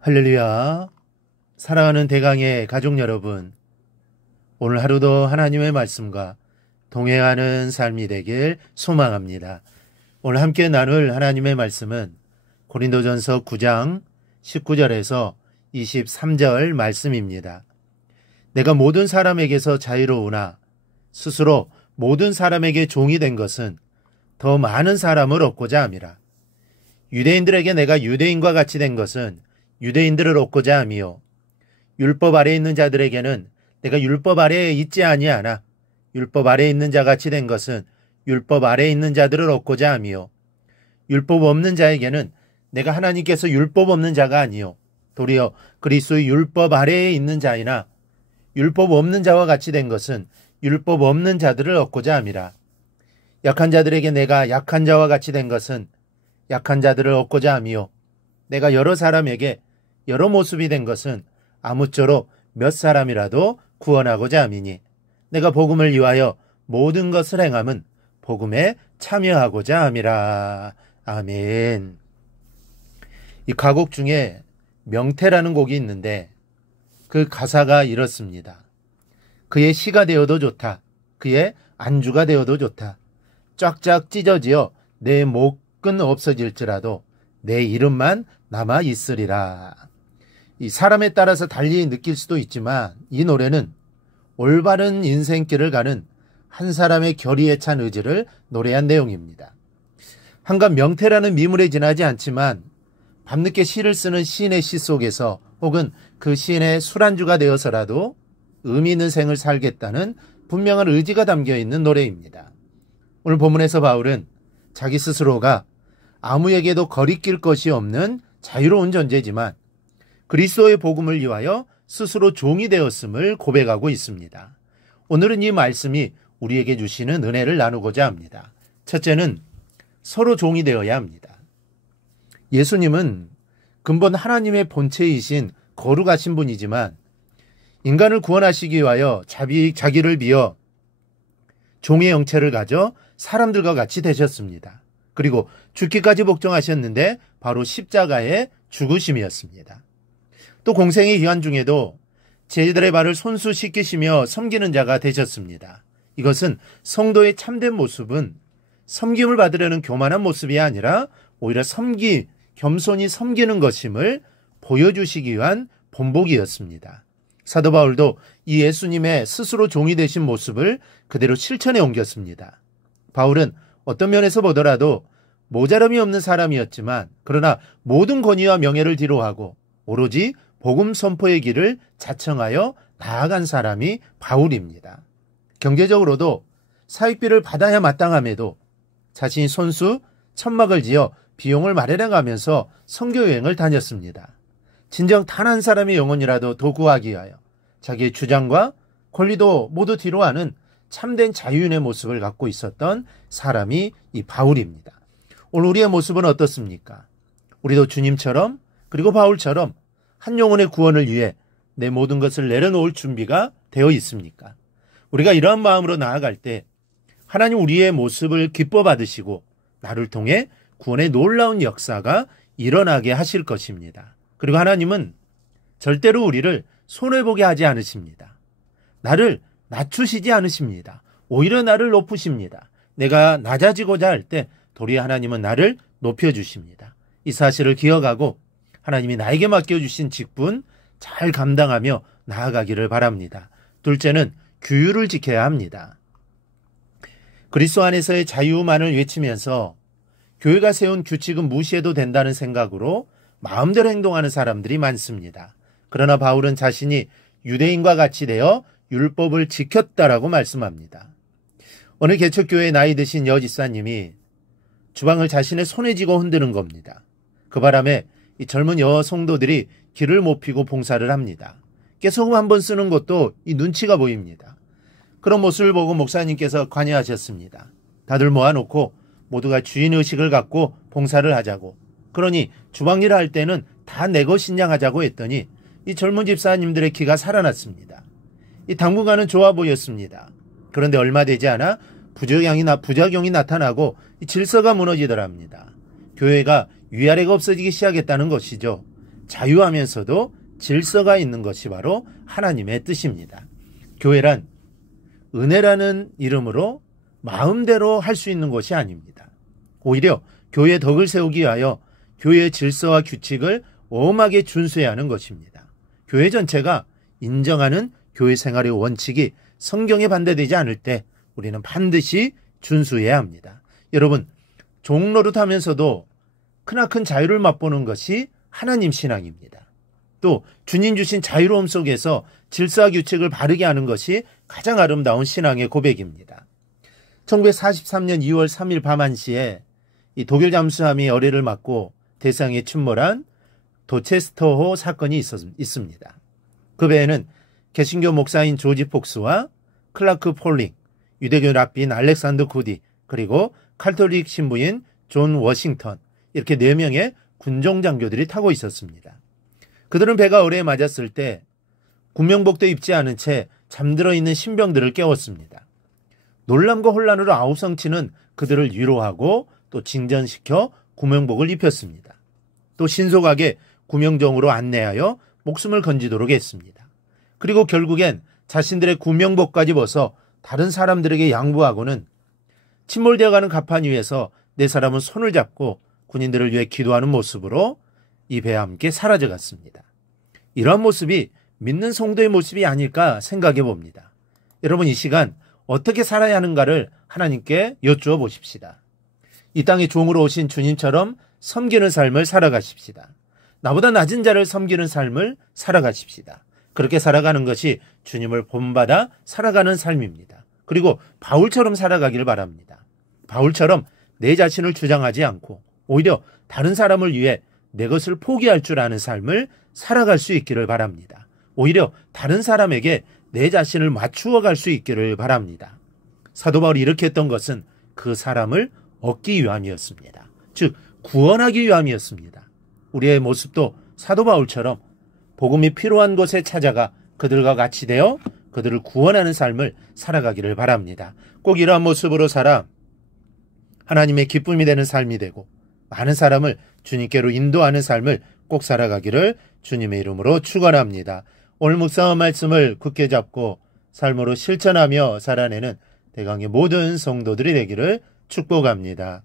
할렐루야. 사랑하는 대강의 가족 여러분, 오늘 하루도 하나님의 말씀과 동행하는 삶이 되길 소망합니다. 오늘 함께 나눌 하나님의 말씀은 고린도전서 9장 19절에서 23절 말씀입니다. 내가 모든 사람에게서 자유로우나 스스로 모든 사람에게 종이 된 것은 더 많은 사람을 얻고자 함이라. 유대인들에게 내가 유대인과 같이 된 것은 유대인들을 얻고자 함이요, 율법 아래에 있는 자들에게는 내가 율법 아래에 있지 아니하나 율법 아래에 있는 자 같이 된 것은 율법 아래에 있는 자들을 얻고자 함이요, 율법 없는 자에게는 내가 하나님께서 율법 없는 자가 아니요 도리어 그리스도의 율법 아래에 있는 자이나 율법 없는 자와 같이 된 것은 율법 없는 자들을 얻고자 함이라. 약한 자들에게 내가 약한 자와 같이 된 것은 약한 자들을 얻고자 함이요, 내가 여러 사람에게 여러 모습이 된 것은 아무쪼록 몇 사람이라도 구원하고자 함이니 내가 복음을 위하여 모든 것을 행함은 복음에 참여하고자 함이라. 아멘. 이 가곡 중에 명태라는 곡이 있는데 그 가사가 이렇습니다. 그의 시가 되어도 좋다. 그의 안주가 되어도 좋다. 쫙쫙 찢어지어 내 목은 없어질지라도 내 이름만 남아 있으리라. 이 사람에 따라서 달리 느낄 수도 있지만 이 노래는 올바른 인생길을 가는 한 사람의 결의에 찬 의지를 노래한 내용입니다. 한간 명태라는 미물에 지나지 않지만 밤늦게 시를 쓰는 시인의 시 속에서 혹은 그 시인의 술안주가 되어서라도 의미 있는 생을 살겠다는 분명한 의지가 담겨 있는 노래입니다. 오늘 본문에서 바울은 자기 스스로가 아무에게도 거리낄 것이 없는 자유로운 존재지만 그리스도의 복음을 위하여 스스로 종이 되었음을 고백하고 있습니다. 오늘은 이 말씀이 우리에게 주시는 은혜를 나누고자 합니다. 첫째는 서로 종이 되어야 합니다. 예수님은 근본 하나님의 본체이신 거룩하신 분이지만 인간을 구원하시기 위하여 자기를 비워 종의 형체를 가져 사람들과 같이 되셨습니다. 그리고 죽기까지 복종하셨는데 바로 십자가의 죽으심이었습니다. 또 공생의 기간 중에도 제자들의 발을 손수 씻기시며 섬기는 자가 되셨습니다. 이것은 성도의 참된 모습은 섬김을 받으려는 교만한 모습이 아니라 오히려 겸손히 섬기는 것임을 보여주시기 위한 본보기였습니다. 사도 바울도 이 예수님의 스스로 종이 되신 모습을 그대로 실천에 옮겼습니다. 바울은 어떤 면에서 보더라도 모자람이 없는 사람이었지만 그러나 모든 권위와 명예를 뒤로하고 오로지 복음 선포의 길을 자청하여 나아간 사람이 바울입니다. 경제적으로도 사익비를 받아야 마땅함에도 자신이 손수 천막을 지어 비용을 마련해가면서 선교여행을 다녔습니다. 진정 단 한 사람의 영혼이라도 더 구하기 위하여 자기의 주장과 권리도 모두 뒤로하는 참된 자유인의 모습을 갖고 있었던 사람이 이 바울입니다. 오늘 우리의 모습은 어떻습니까? 우리도 주님처럼 그리고 바울처럼 한 영혼의 구원을 위해 내 모든 것을 내려놓을 준비가 되어 있습니까? 우리가 이러한 마음으로 나아갈 때 하나님 우리의 모습을 기뻐 받으시고 나를 통해 구원의 놀라운 역사가 일어나게 하실 것입니다. 그리고 하나님은 절대로 우리를 손해보게 하지 않으십니다. 나를 낮추시지 않으십니다. 오히려 나를 높으십니다. 내가 낮아지고자 할 때 도리어 하나님은 나를 높여주십니다. 이 사실을 기억하고 하나님이 나에게 맡겨주신 직분 잘 감당하며 나아가기를 바랍니다. 둘째는 규율을 지켜야 합니다. 그리스도 안에서의 자유만을 외치면서 교회가 세운 규칙은 무시해도 된다는 생각으로 마음대로 행동하는 사람들이 많습니다. 그러나 바울은 자신이 유대인과 같이 되어 율법을 지켰다라고 말씀합니다. 어느 개척교회의 나이 드신 여집사님이 주방을 자신의 손에 쥐고 흔드는 겁니다. 그 바람에 이 젊은 여성도들이 길을 못 피고 봉사를 합니다. 깨소금 한번 쓰는 것도 이 눈치가 보입니다. 그런 모습을 보고 목사님께서 관여하셨습니다. 다들 모아놓고 모두가 주인의식을 갖고 봉사를 하자고, 그러니 주방일을 할 때는 다 내 것이냐 하자고 했더니 이 젊은 집사님들의 기가 살아났습니다. 이 당분간은 좋아 보였습니다. 그런데 얼마 되지 않아 부작용이 나타나고 질서가 무너지더랍니다. 교회가 위아래가 없어지기 시작했다는 것이죠. 자유하면서도 질서가 있는 것이 바로 하나님의 뜻입니다. 교회란 은혜라는 이름으로 마음대로 할 수 있는 것이 아닙니다. 오히려 교회의 덕을 세우기 위하여 교회의 질서와 규칙을 엄하게 준수해야 하는 것입니다. 교회 전체가 인정하는 교회 생활의 원칙이 성경에 반대되지 않을 때 우리는 반드시 준수해야 합니다. 여러분, 종노릇하면서도 크나큰 자유를 맛보는 것이 하나님 신앙입니다. 또 주님 주신 자유로움 속에서 질서와 규칙을 바르게 하는 것이 가장 아름다운 신앙의 고백입니다. 1943년 2월 3일 밤 1시에 이 독일 잠수함이 어뢰를 맞고 대상에 침몰한 도체스터호 사건이 있습니다. 그 배에는 개신교 목사인 조지 폭스와 클라크 폴링, 유대교 랍빈 알렉산더 구디, 그리고 카톨릭 신부인 존 워싱턴, 이렇게 4명의 군종 장교들이 타고 있었습니다. 그들은 배가 어뢰에 맞았을 때 구명복도 입지 않은 채 잠들어 있는 신병들을 깨웠습니다. 놀람과 혼란으로 아우성치는 그들을 위로하고 또 진전시켜 구명복을 입혔습니다. 또 신속하게 구명정으로 안내하여 목숨을 건지도록 했습니다. 그리고 결국엔 자신들의 구명복까지 벗어 다른 사람들에게 양보하고는 침몰되어가는 갑판 위에서 4사람은 손을 잡고 군인들을 위해 기도하는 모습으로 이 배와 함께 사라져갔습니다. 이러한 모습이 믿는 성도의 모습이 아닐까 생각해 봅니다. 여러분, 이 시간 어떻게 살아야 하는가를 하나님께 여쭈어 보십시다. 이 땅에 종으로 오신 주님처럼 섬기는 삶을 살아가십시다. 나보다 낮은 자를 섬기는 삶을 살아가십시다. 그렇게 살아가는 것이 주님을 본받아 살아가는 삶입니다. 그리고 바울처럼 살아가기를 바랍니다. 바울처럼 내 자신을 주장하지 않고 오히려 다른 사람을 위해 내 것을 포기할 줄 아는 삶을 살아갈 수 있기를 바랍니다. 오히려 다른 사람에게 내 자신을 맞추어 갈 수 있기를 바랍니다. 사도 바울이 이렇게 했던 것은 그 사람을 얻기 위함이었습니다. 즉 구원하기 위함이었습니다. 우리의 모습도 사도 바울처럼 복음이 필요한 곳에 찾아가 그들과 같이 되어 그들을 구원하는 삶을 살아가기를 바랍니다. 꼭 이러한 모습으로 살아 하나님의 기쁨이 되는 삶이 되고 많은 사람을 주님께로 인도하는 삶을 꼭 살아가기를 주님의 이름으로 축원합니다. 오늘 묵상한 말씀을 굳게 잡고 삶으로 실천하며 살아내는 대강의 모든 성도들이 되기를 축복합니다.